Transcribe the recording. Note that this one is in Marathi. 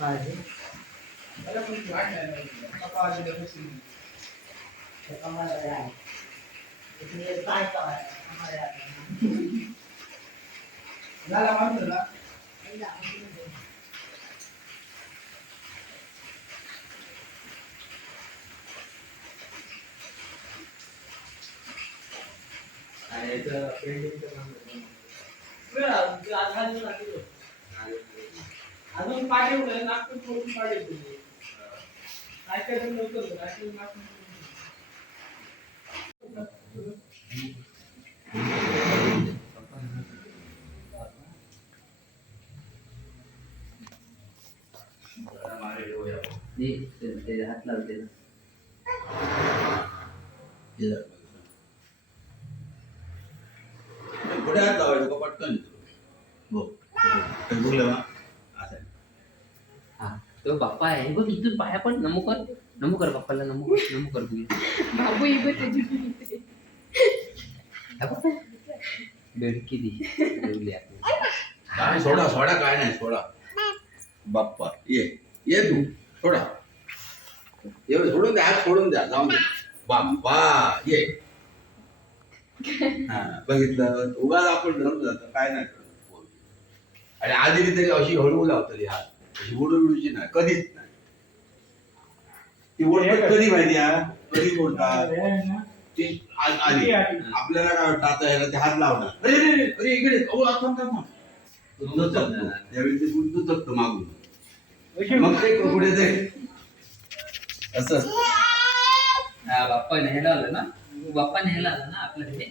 तिची वाट लागली. काय आहे? त्याला पण ती वाट लागली. पप्पा आले तर बसून. ते आम्हाला आहे. इकडे काय काय आम्हाला आहे. झाला माणूस झाला. आणि याचं पेंटिंगचं काम आहे. वेळ अजून पाठवलं नागपूर करून पाठवलं काय काय तर लवकर कर. काय काय नागपूर ते ते- ते हात लावते पुढे हात लावायचं का पटकन हो हे आहे. हा. तो बाप्पा आहे. बघ इथून पाया पण नमो कर. नमो कर बाप्पाला. नमो कर. नमो कर तुझी बाबू त्याची भीती. बेडकी दी. काय सोडा सोडा काय नाही सोडा. बाप्पा ये ये तू. सोडा. एवढं सोडून द्या हात सोडून द्या. जाऊन दे. बाप्पा ये. हा बघितलं. उगाच आपण धरून जातो. काय नाही करत. आणि आधी तरी अशी हळू लावतली हात. उडूची नाही कधीच नाही. ती ओढ कधी माहिती आहे? कधी बोलतात ती आली. आपल्याला काय वाटतं आता ह्याला ते हात लावणार? अरे अरे, अरे इकडे. अहो आता. त्यावेळी ते गुंतू जपतो मागून. मग ते पुढे ते? असं. हा बाप्पा न्यायला आला ना? बाप्पा न्यायला आला ना आपल्या घरी